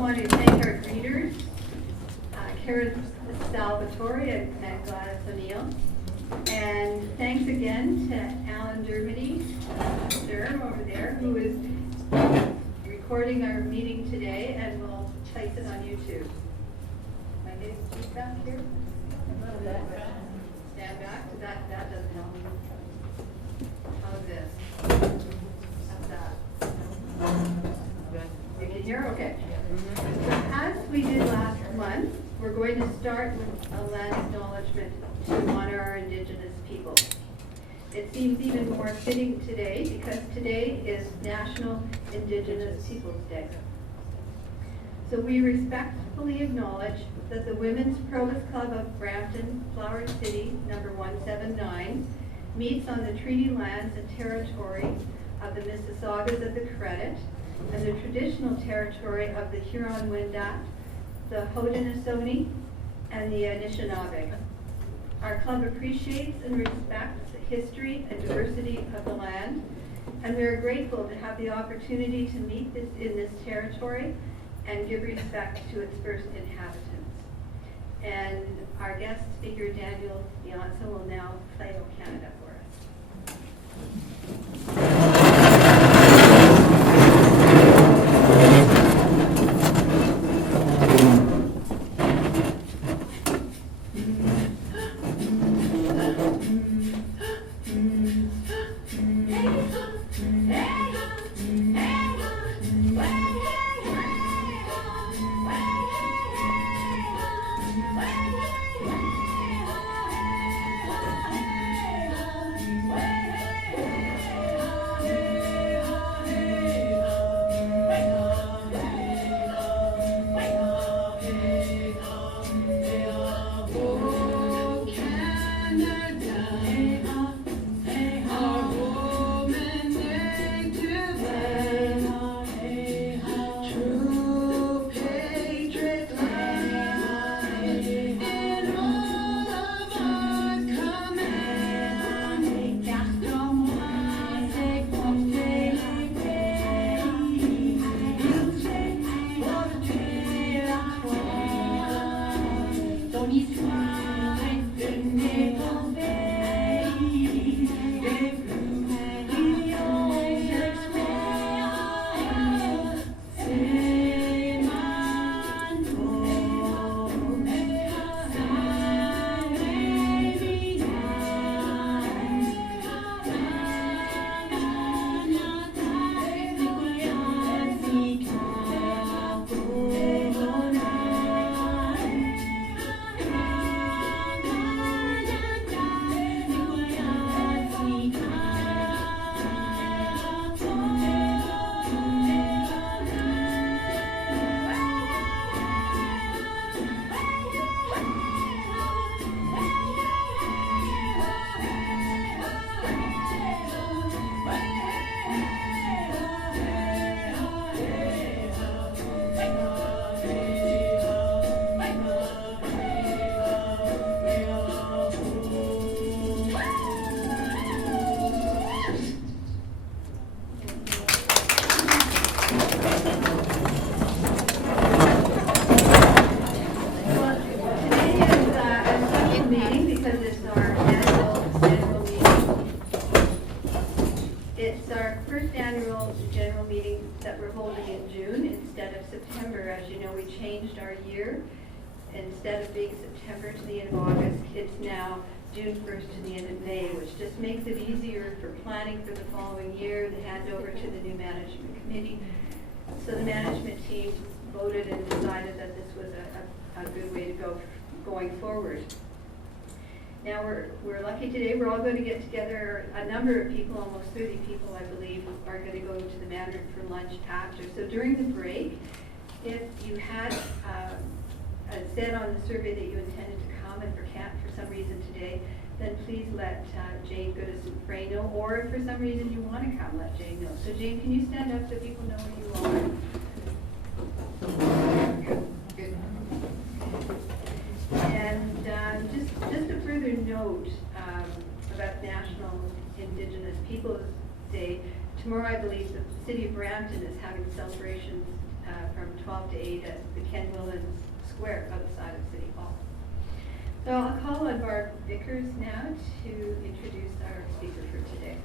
want to thank our greeters, Karen Salvatore and Gladys O'Neill. And thanks again to Alan Dermody, Durham over there, who is recording our meeting today and will place it on YouTube. Am I getting feedback here? A little bit. Stand back. That doesn't help. How's this? How's that? You can hear? Okay. As we did last month, we're going to start with a land acknowledgement to honor our Indigenous people. It seems even more fitting today because today is National Indigenous Peoples Day. So we respectfully acknowledge that the Women's Probus Club of Brampton, Flower City, number 179, meets on the treaty lands and territory of the Mississaugas of the Credit and the traditional territory of the Huron-Wendat, the Haudenosaunee, and the Anishinaabe. Our club appreciates and respects the history and diversity of the land, and we are grateful to have the opportunity to meet in this territory and give respect to its first inhabitants. And our guest speaker, Daniel Beyonce, will now play O Canada for us. Instead of being September to the end of August, it's now June 1st to the end of May, which just makes it easier for planning for the following year, the handover to the new management committee. So the management team voted and decided that this was a good way to go going forward. Now we're lucky today, we're all going to get together, a number of people, almost 30 people I believe, are going to go to the Mandarin for lunch after. So during the break, if you had said on the survey that you intended to come and can't for some reason today, then please let Jane Goodis-Frey know, or if for some reason you want to come, let Jane know. So Jane, can you stand up so people know where you are? Good. And just a further note about National Indigenous Peoples Day. Tomorrow, I believe, the City of Brampton is having celebrations from 12 to 8 at the Ken Willen Square outside of City Hall. So I'll call on Barb Vickers now to introduce our speaker for today.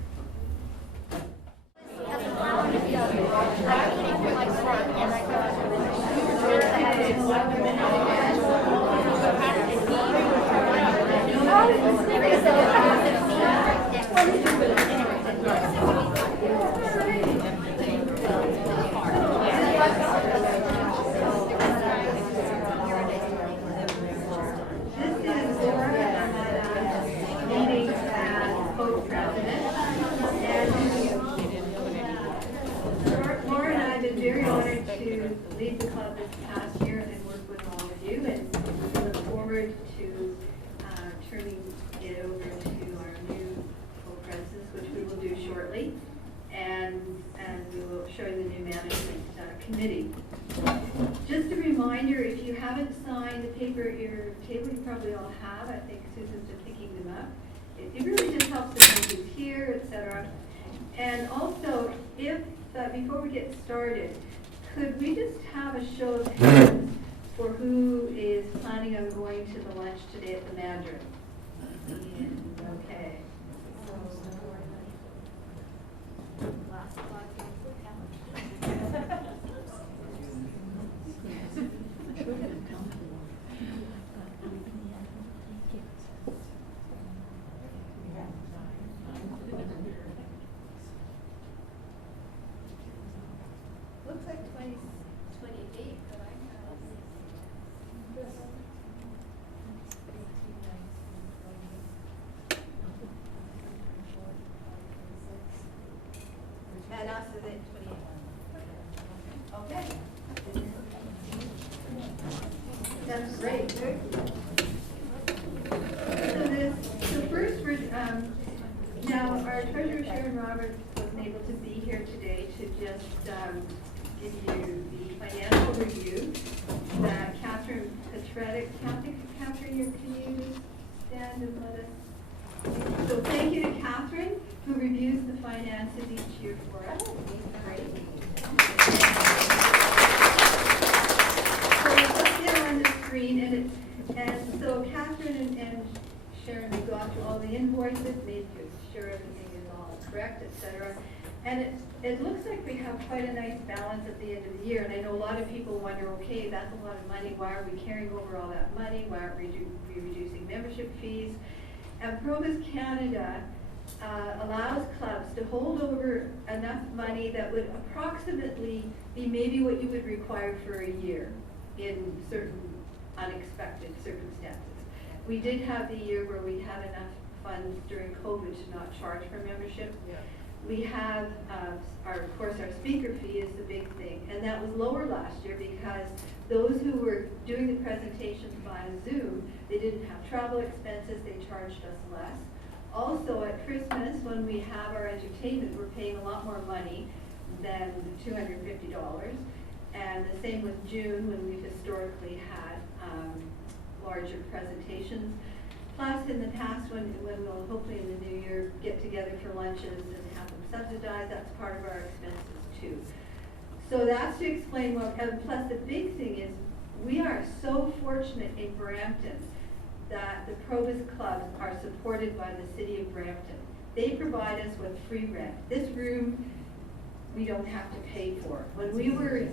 Lead the club this past year and work with all of you, and we look forward to turning it over to our new co-presidents, which we will do shortly, and we will show you the new management committee. Just a reminder, if you haven't signed the paper at your table, you probably all have. I think Susan's been picking them up. It really just helps to know who's here, etc. And also, if before we get started, could we just have a show of hands for who is planning on going to the lunch today at the Mandarin? Okay. Looks like 28, but I have. And us is it 28? Okay. That's great. So first, now our treasurer Sharon Roberts wasn't able to be here today to just give you the financial review that Catherine Petretic. Catherine, can you stand and let us? So thank you to Catherine, who reviews the finances each year for us. Great. So let's get on the screen, and so Catherine and Sharon, we got through all the invoices, made sure everything is all correct, etc. And it looks like we have quite a nice balance at the end of the year. And I know a lot of people wonder, okay, that's a lot of money. Why are we carrying over all that money? Why aren't we reducing membership fees? And Probus Canada allows clubs to hold over enough money that would approximately be maybe what you would require for a year in certain unexpected circumstances. We did have the year where we had enough funds during COVID to not charge for membership. Yeah. We have, of course, our speaker fee is the big thing, and that was lower last year because those who were doing the presentations via Zoom, they didn't have travel expenses, they charged us less. Also, at Christmas, when we have our entertainment, we're paying a lot more money than $250, and the same with June, when we've historically had larger presentations. Plus, in the past, when we'll hopefully in the new year get together for lunches and have them subsidized, that's part of our expenses too. So that's to explain what, and plus the big thing is, we are so fortunate in Brampton that the Probus clubs are supported by the city of Brampton. They provide us with free rent. This room, we don't have to pay for. When we were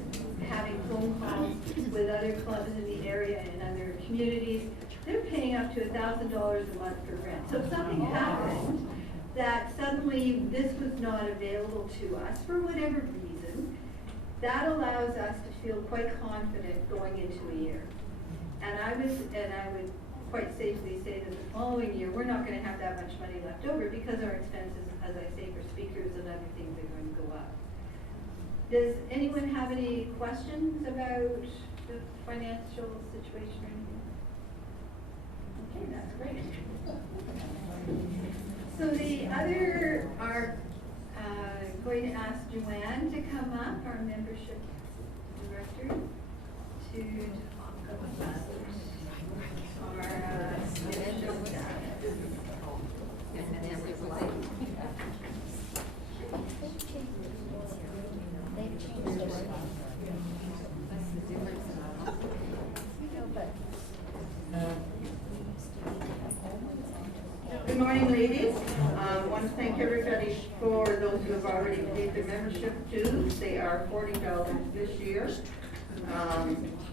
having phone calls with other clubs in the area and other communities, they're paying up to $1,000 a month for rent. So if something happened that suddenly this was not available to us for whatever reason, that allows us to feel quite confident going into a year. And I would quite safely say that the following year, we're not going to have that much money left over because our expenses, as I say, for speakers and other things are going to go up. Does anyone have any questions about the financial situation or anything? Okay, that's great. So the other are going to ask Joanne to come up, our membership director, to talk about our membership status. morning, ladies. I want to thank everybody for those who have already paid their membership dues. They are $40 this year.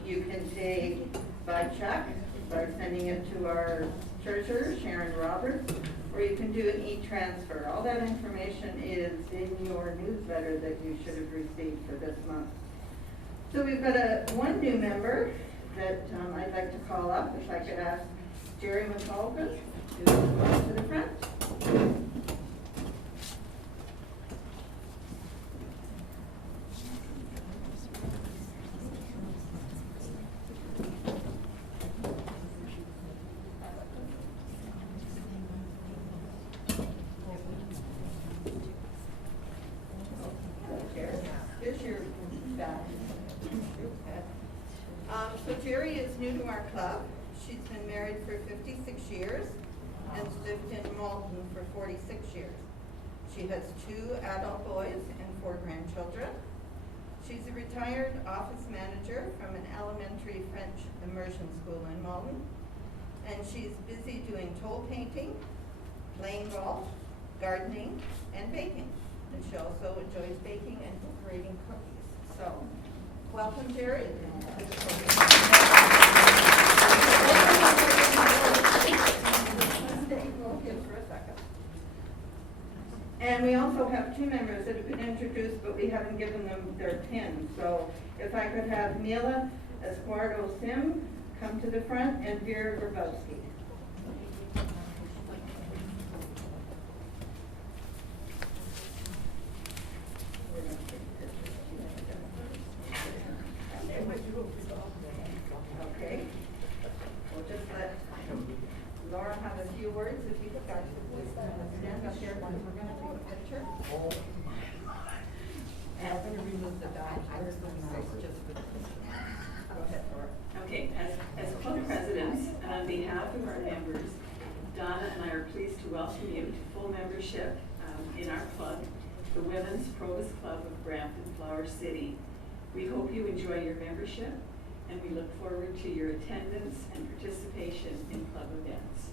You can pay by check by sending it to our treasurer, Sharon Roberts, or you can do an e-transfer. All that information is in your newsletter that you should have received for this month. So we've got one new member that I'd like to call up. If I could ask Jerry McAuliffe to come up to the front. Here's your badge. So Jerry is new to our club. She's been married for 56 years and lived in Malton for 46 years. She has 2 adult boys and 4 grandchildren. She's a retired office manager from an elementary French immersion school in Malton. And she's busy doing toll painting, playing golf, gardening, and baking. And she also enjoys baking and decorating cookies. So, welcome, Jerry. And we also have 2 members that have been introduced, but we haven't given them their pins. So if I could have Mila Esquardo Sim come to the front and Vera Grabowski. Okay. We'll just let Laura have a few words. If you guys would please stand up here once we're going to take a picture. And I'm going to remove the badge. Just for the picture. Go ahead, Laura. Okay, as club presidents, and on behalf of our members, Donna and I are pleased to welcome you to full membership in our club, the Women's Probus Club of Brampton Flower City. We hope you enjoy your membership, and we look forward to your attendance and participation in club events.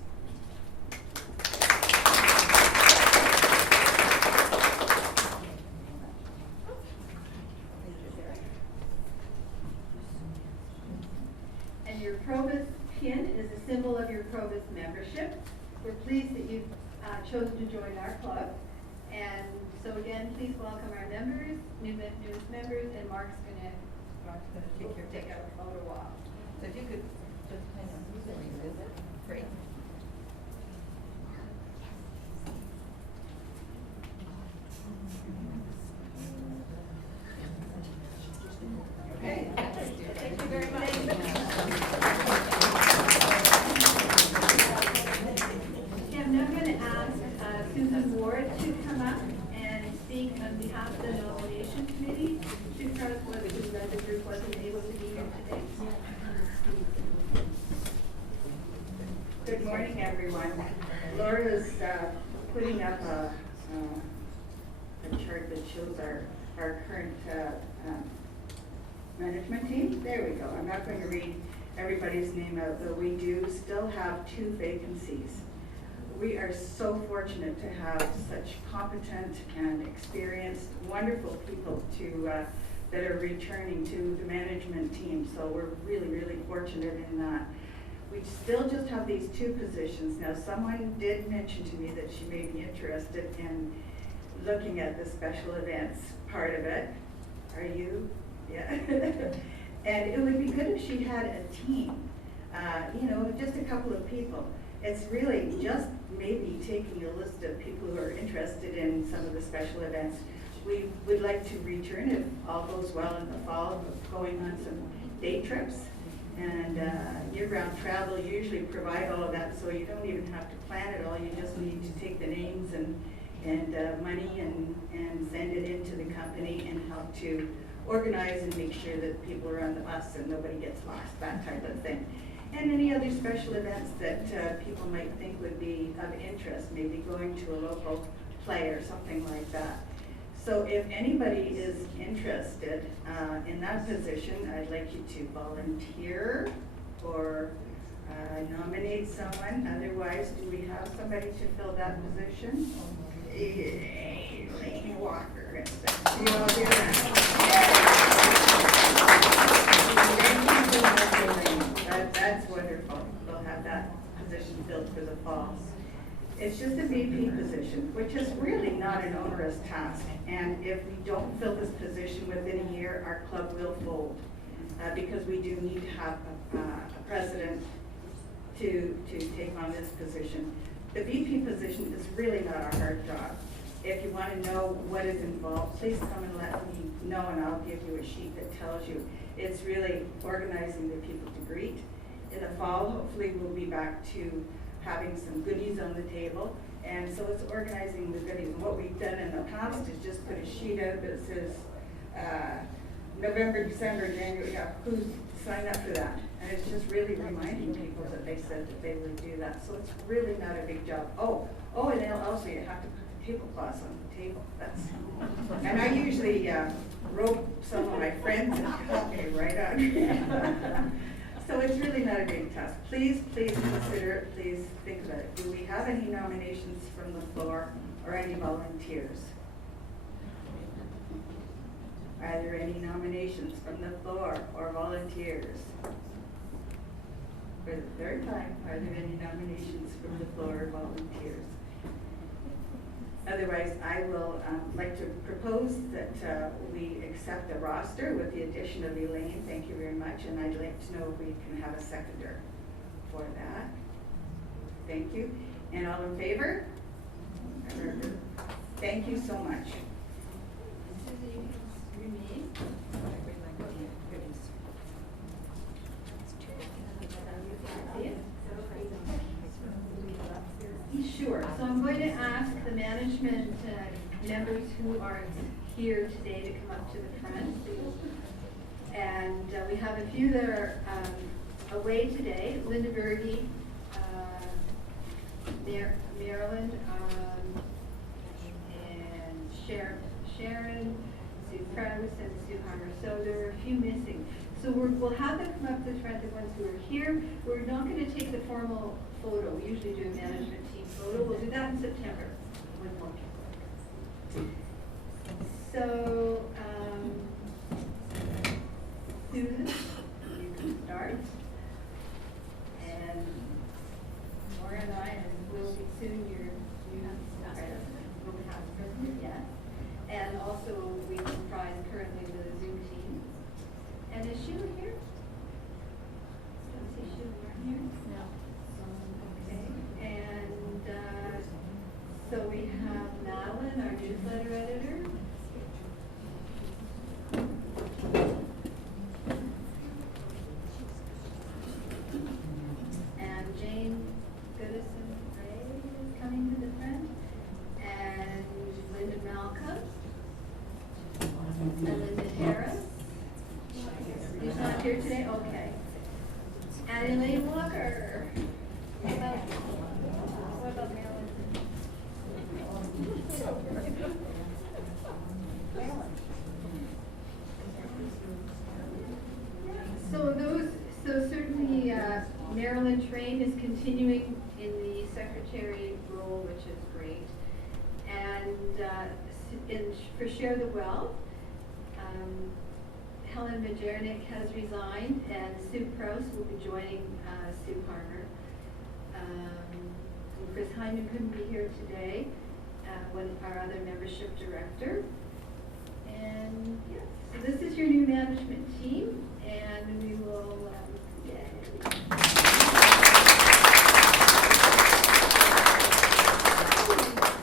And your Probus pin is a symbol of your Probus membership. We're pleased that you've chosen to join our club. And so again, please welcome our members, newest members, and Mark's gonna take out a photo op. So if you could just kind of revisit. Great. Okay. Thank you very much. Okay, I'm now going to ask Susan Ward to come up and speak on behalf of the nomination committee. Because the group wasn't able to be here today. Good morning, everyone. Laura's putting up a chart that shows our current management team. There we go. I'm not going to read everybody's name out, though we do still have 2 vacancies. We are so fortunate to have such competent and experienced, wonderful people that are returning to the management team. So we're really, really fortunate in that. We still just have these 2 positions. Now, someone did mention to me that she may be interested in looking at the special events part of it. Are you? Yeah. And it would be good if she had a team, just a couple of people. It's really just maybe taking a list of people who are interested in some of the special events. We would like to return, if all goes well in the fall, going on some day trips. And year-round travel usually provide all of that, so you don't even have to plan it all. You just need to take the names and money and send it into the company and help to organize and make sure that people are on the bus and nobody gets lost, that type of thing. And any other special events that people might think would be of interest, maybe going to a local play or something like that. So if anybody is interested in that position, I'd like you to volunteer or nominate someone, otherwise, do we have somebody to fill that position? Elaine Walker. You all hear that? Thank you so much, Elaine. That's wonderful. We'll have that position filled for the fall. It's just a VP position, which is really not an onerous task. And if we don't fill this position within a year, our club will fold. Because we do need to have a president to take on this position. The VP position is really not a hard job. If you want to know what is involved, please come and let me know, and I'll give you a sheet that tells you. It's really organizing the people to greet. In the fall, hopefully we'll be back to having some goodies on the table. And so it's organizing the goodies. And what we've done in the past is just put a sheet out that says November, December, January, who's signed up for that. And it's just really reminding people that they said that they would do that. So it's really not a big job. And then also you have to put the tablecloths on the table. And I usually rope some of my friends and help me right on. So it's really not a big task. Please consider it. Please think about it. Do we have any nominations from the floor or any volunteers? Are there any nominations from the floor or volunteers? For the third time, are there any nominations from the floor or volunteers? Otherwise, I will like to propose that we accept the roster with the addition of Elaine. Thank you very much. And I'd like to know if we can have a seconder for that. Thank you. And all in favor? Thank you so much. Sure. So I'm going to ask the management members who aren't here today to come up to the front. And we have a few that are away today. Linda Berge, Maryland, and Sharon, Sue Probus, and Sue Harmer. So there are a few missing. So we'll have them come up to the front, the ones who are here. We're not going to take the formal photo. We usually do a management team photo. We'll do that in September with more people. So, Susan, you can start. And Laura and I, and will be soon your new house president, yes. And also we comprise currently the Zoom team. And is Sheila here? Don't see Sheila here? No. Okay. And so we have Madeline, our newsletter editor. And Jane Goodison Ray is coming to the front. And Linda Malcolm. And Linda Harris. She's not here today? Okay. And Elaine Walker. What about Marilyn? So certainly Marilyn Train is continuing in the secretary role, which is great. And for Share the Wealth, Helen Majernik has resigned, and Sue Prouse will be joining Sue Harmer. Chris Hyman couldn't be here today, our other membership director. And yes, so this is your new management team, and we will,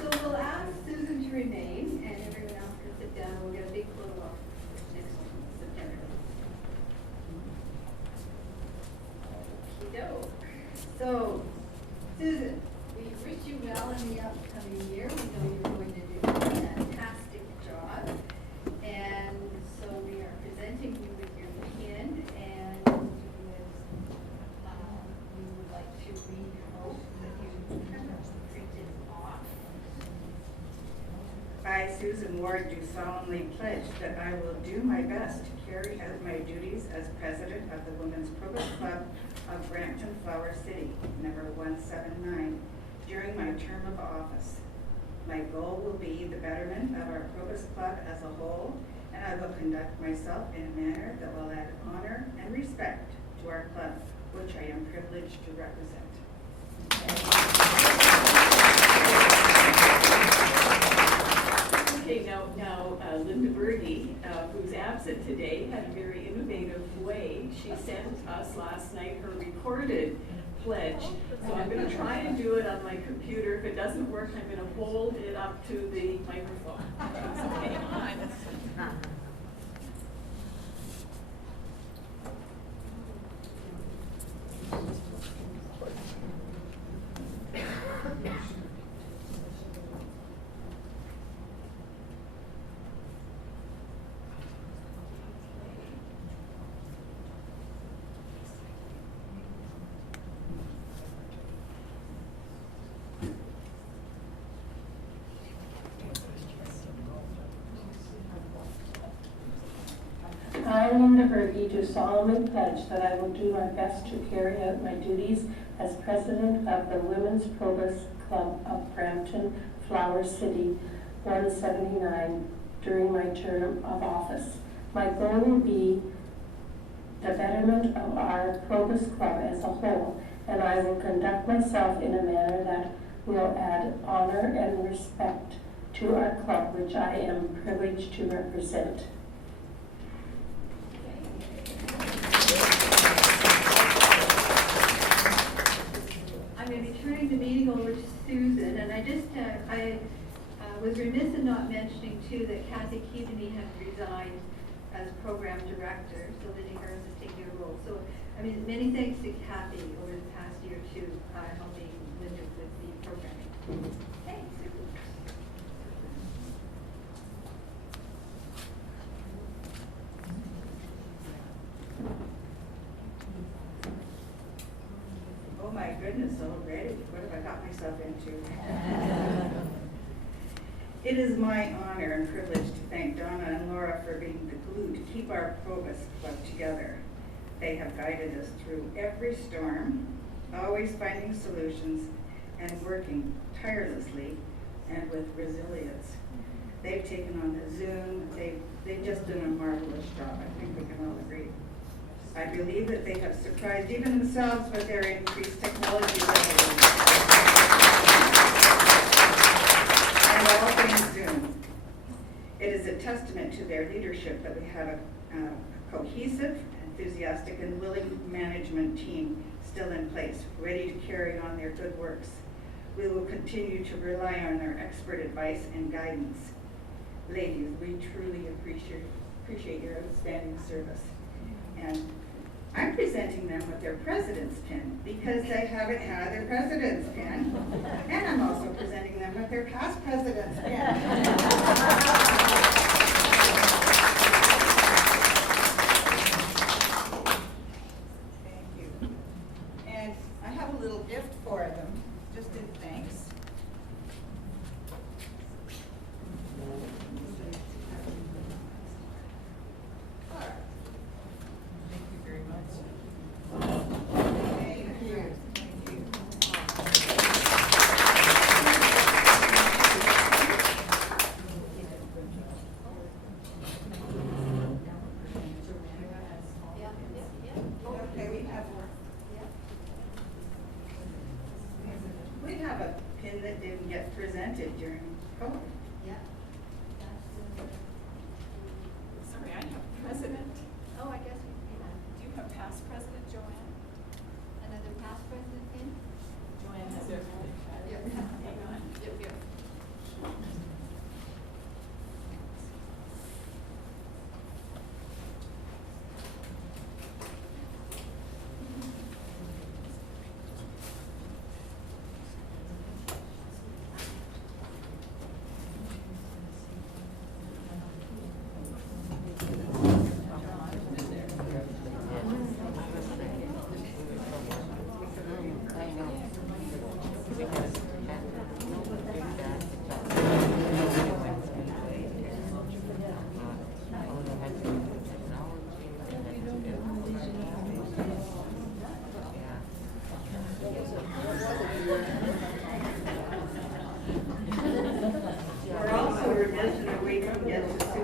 So we'll ask Susan to remain, and everyone else can sit down, and we'll get a big photo op next September. Okey-doke. So, Susan, we wish you well in the upcoming year. We know you're going to do a fantastic job. board do solemnly pledge that I will do my best to carry out my duties as president of the Women's Probus Club of Brampton Flower City, number 179, during my term of office. My goal will be the betterment of our Probus Club as a whole, and I will conduct myself in a manner that will add honor and respect to our club, which I am privileged to represent. Okay, now Linda Berge, who's absent today, had a very innovative way. She sent us last night her recorded pledge. So I'm going to try and do it on my computer. If it doesn't work, I'm going to hold it up to the microphone. Okay. I, Linda Berge, do solemnly pledge that I will do my best to carry out my duties as president of the Women's Probus Club of Brampton Flower City, 179, during my term of office. My goal will be the betterment of our Probus Club as a whole, and I will conduct myself in a manner that will add honor and respect to our club, which I am privileged to represent. I'm going to be turning the meeting over to Susan, and I was remiss in not mentioning too that Kathy Keaveney has resigned as program director, so Lydia Harris is taking her role. So, I mean, many thanks to Kathy over the past year or two, helping Linda with the programming. Thanks, Susan. Oh my goodness, already? What have I got myself into? It is my honor and privilege to thank Donna and Laura for being the glue to keep our Probus Club together. They have guided us through every storm, always finding solutions and working tirelessly and with resilience. They've taken on the Zoom. They've just done a marvelous job. I think we can all agree. I believe that they have surprised even themselves with their increased technology levels. And all things Zoom. It is a testament to their leadership that we have a cohesive, enthusiastic, and willing management team still in place, ready to carry on their good works. We will continue to rely on their expert advice and guidance. Ladies, we truly appreciate your outstanding service. And I'm presenting them with their president's pin because they haven't had their president's pin. And I'm also presenting them with their past president's pin. Thank you. And I have a little gift for them, just in thanks.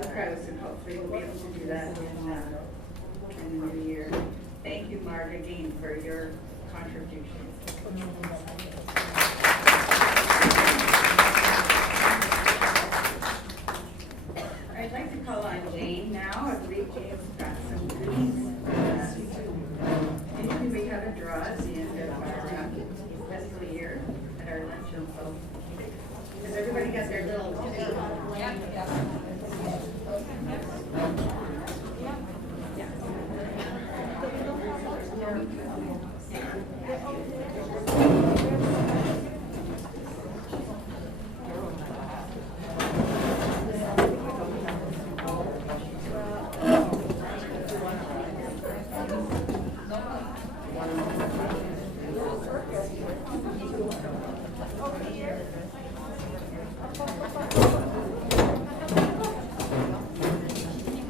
Kraus, and hopefully we'll be able to do that in the new year. Thank you, Mark, again, for your contributions. I'd like to call on Jane now. I believe Jane's got some goodies. Usually we have a draw at the end of our fiscal year at our luncheon, so has everybody got their little?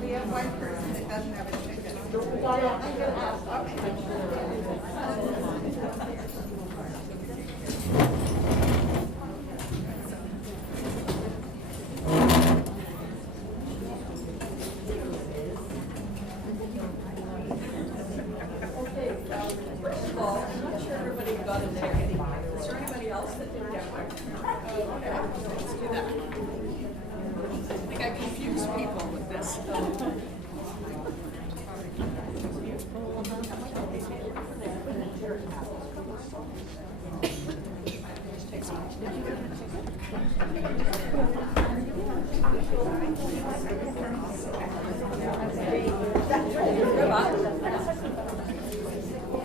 We have one person that doesn't have a ticket. First of all, I'm not sure everybody got a ticket. Is there anybody else that didn't get one? Okay, let's do that. I think I confused people with this.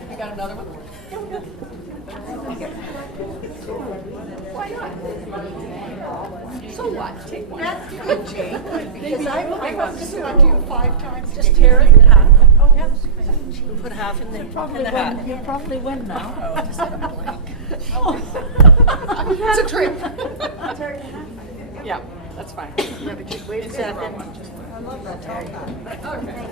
You got another one? Why not? So what? Take one. That's good, Jane. Because I've just gone to you 5 times. Just tear it in half. Oh, yeah. Put half in the hat. You probably win now. Oh, just hit a blank. It's a trick. Yeah, that's fine. Yeah, but just wait a second. I love that tag. Okay.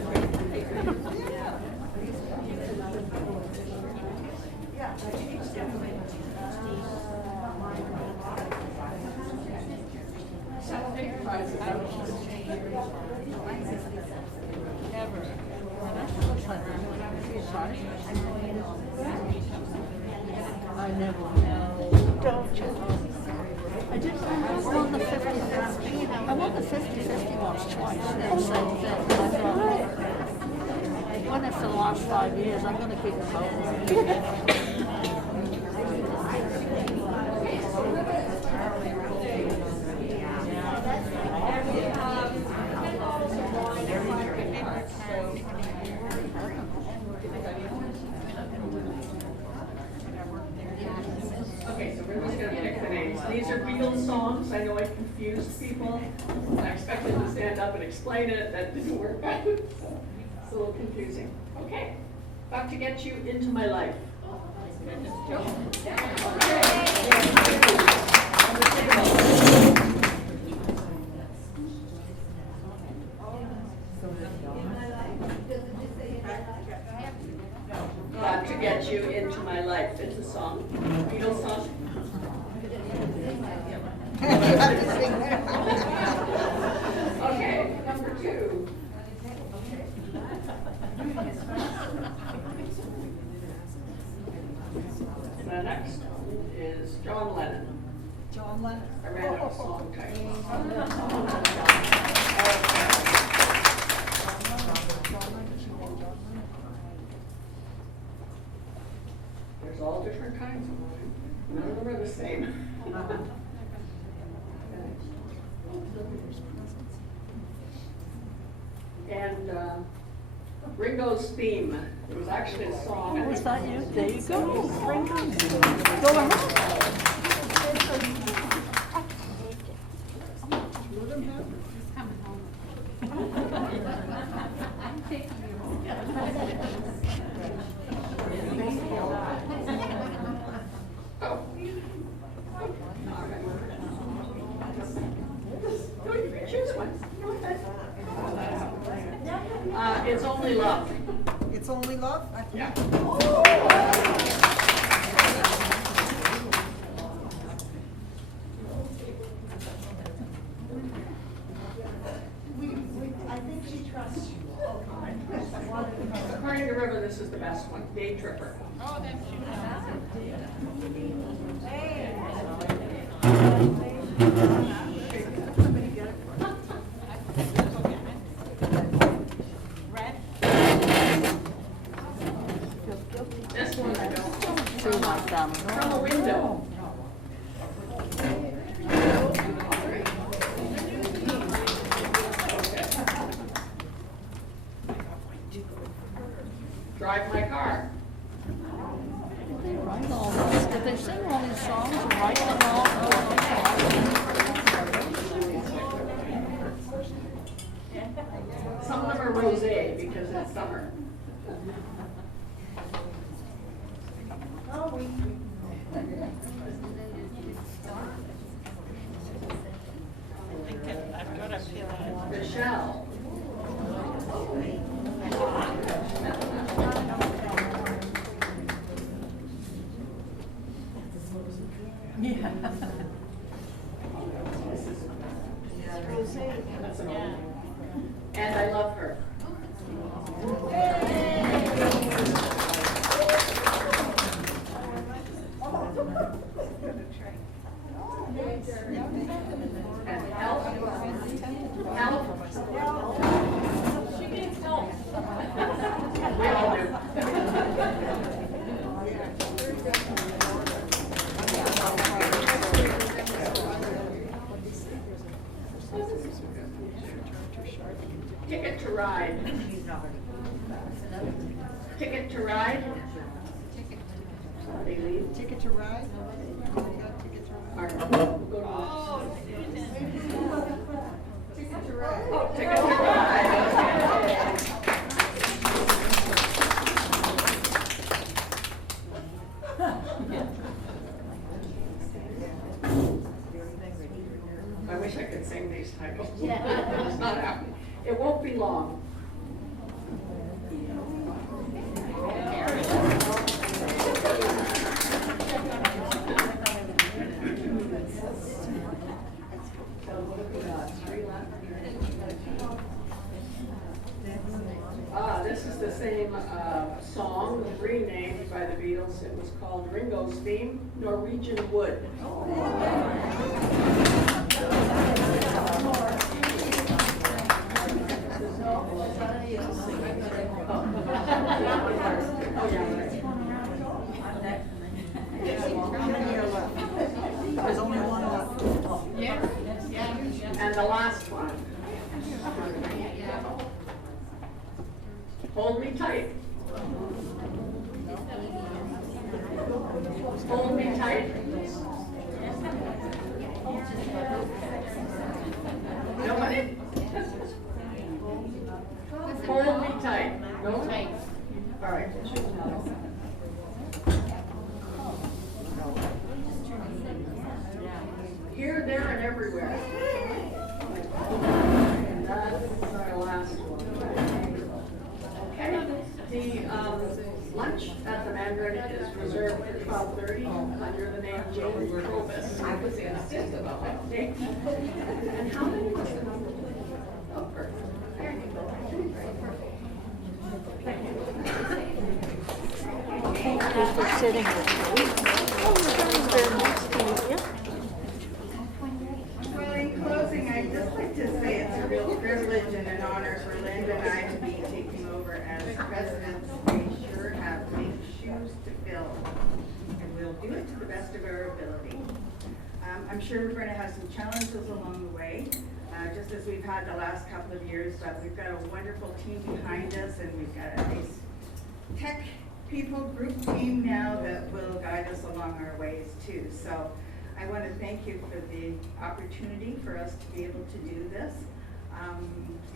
I never know. Don't you? I won the 50-50. I won the 50-50 once twice. The same thing. I thought, I won it for the last 5 years. I'm going to keep it going. Okay, so we're just gonna pick the names. These are Beatles songs. I know I confused people. I expected them to stand up and explain it. That didn't work out. So it's a little confusing. Okay, about to get you into my life. Got to get you into my life. It's a song, Beatles song. Okay, number 2. The next one is John Lennon. John Lennon. I ran out of song titles. There's all different kinds of wine. None of them are the same. And Ringo's theme. It was actually a song. Was that you? There you go. Go ahead. It's Only Love. It's only love? Yeah. this is the best one, Day Tripper. Oh, that's this one I don't. Too much them. From a window. Drive my car. Did they write all this? Did they sing all these songs and write them all? Some of them are rosé because it's summer. Michelle. That's an old one. And I love her. And help. She needs help. We all do. Ticket to Ride. Ticket to Ride. They leave. Ticket to Ride? Our- go to- Ticket to Ride. Oh, Ticket to Ride. I wish I could sing these titles. It's not happening. It won't be long. This is the same song, renamed by the Beatles. It was called Ringo's Theme, Norwegian Wood. There's only one left. And the last one. Hold me tight. Hold me tight. Nobody? Hold me tight. No? All right. Here, there, and everywhere. And that's our last one. Okay, the lunch at the Mandarin is reserved for 12:30 under the name Jane Probus. I was insist about that name. And how many was the number? Oh, perfect. There you go. Thank you. Thank you for sitting with me. Oh, you're very nice to meet you. Well, in closing, I'd just like to say it's a real privilege and an honor for Linda and I to be taking over as presidents. We sure have big shoes to fill, and we'll do it to the best of our ability. I'm sure we're going to have some challenges along the way, just as we've had the last couple of years, but we've got a wonderful team behind us, and we've got a nice tech people group team now that will guide us along our ways too. So I want to thank you for the opportunity for us to be able to do this,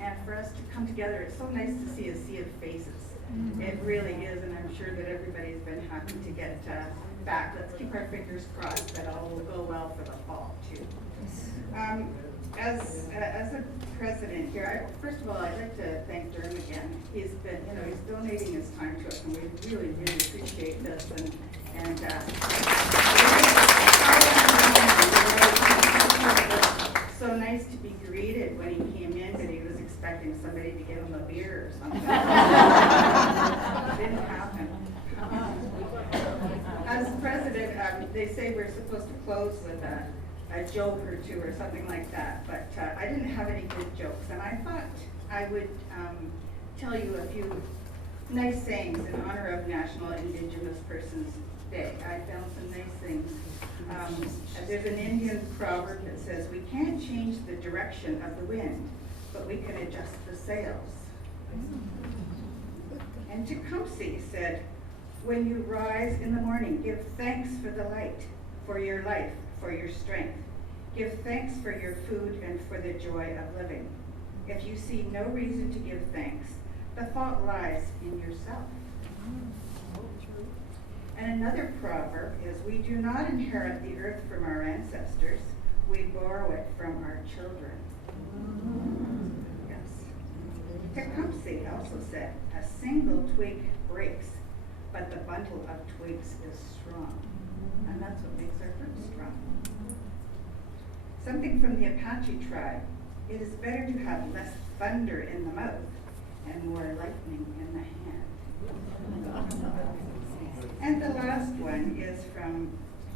and for us to come together. It's so nice to see a sea of faces. It really is, and I'm sure that everybody's been happy to get back. Let's keep our fingers crossed that all will go well for the fall too. As a president here, first of all, I'd like to thank Durham again. He's been, he's donating his time to us, and we really, really appreciate this. And so nice to be greeted when he came in, but he was expecting somebody to give him a beer or something. didn't happen. As president, they say we're supposed to close with a joke or two or something like that, but I didn't have any good jokes, and I thought I would tell you a few nice sayings in honor of National Indigenous Persons Day. I found some nice things. There's an Indian proverb that says, we can't change the direction of the wind, but we can adjust the sails. And Tecumseh said, when you rise in the morning, give thanks for the light, for your life, for your strength. Give thanks for your food and for the joy of living. If you see no reason to give thanks, the fault lies in yourself. And another proverb is, we do not inherit the earth from our ancestors, we borrow it from our children. Yes. Tecumseh also said, a single twig breaks, but the bundle of twigs is strong. And that's what makes our fruit strong. Something from the Apache tribe, it is better to have less thunder in the mouth and more lightning in the hand. And the last one is from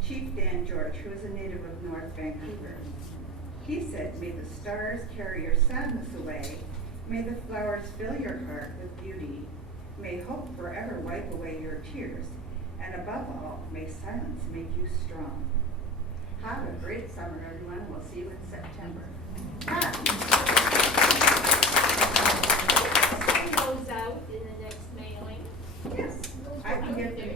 Chief Dan George, who is a native of North Vancouver. He said, may the stars carry your sadness away, may the flowers fill your heart with beauty, may hope forever wipe away your tears, and above all, may silence make you strong. Have a great summer, everyone. We'll see you in September. Send those out in the next mailing. Yes, I can get them